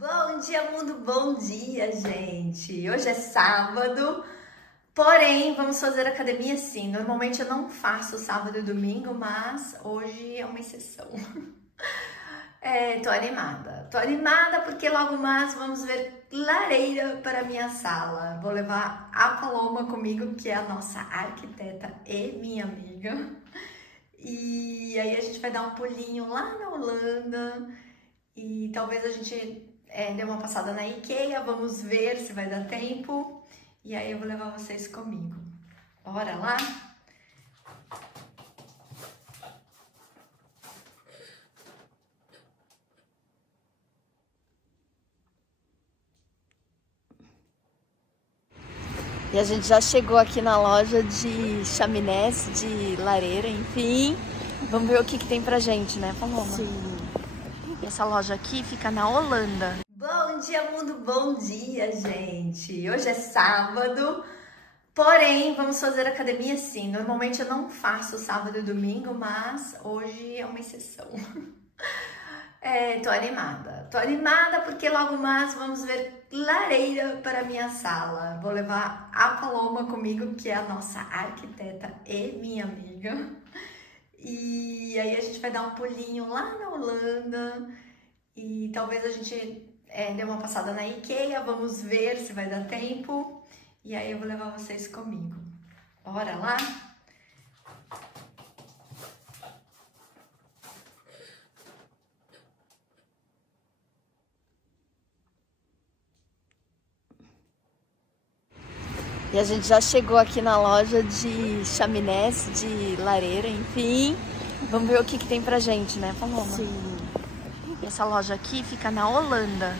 Bom dia, mundo! Bom dia, gente! Hoje é sábado, porém, vamos fazer academia sim. Normalmente eu não faço sábado e domingo, mas hoje é uma exceção. Tô animada porque logo mais vamos ver lareira para minha sala. Vou levar a Paloma comigo, que é a nossa arquiteta e minha amiga. E aí a gente vai dar um pulinho lá na Holanda e talvez a gente dê uma passada na IKEA, vamos ver se vai dar tempo. E aí eu vou levar vocês comigo. Bora lá? E a gente já chegou aqui na loja de chaminés, de lareira, enfim. Vamos ver o que tem pra gente, né, Paloma? Sim. Essa loja aqui fica na Holanda. Bom dia, mundo! Bom dia, gente! Hoje é sábado, porém, vamos fazer academia sim. Normalmente eu não faço sábado e domingo, mas hoje é uma exceção. Tô animada porque logo mais vamos ver lareira para minha sala. Vou levar a Paloma comigo, que é a nossa arquiteta e minha amiga. E aí a gente vai dar um pulinho lá na Holanda e talvez a gente dê uma passada na IKEA, vamos ver se vai dar tempo. E aí eu vou levar vocês comigo. Bora lá? E a gente já chegou aqui na loja de chaminés, de lareira, enfim. Vamos ver o que tem pra gente, né, Paloma? Sim. Essa loja aqui fica na Holanda.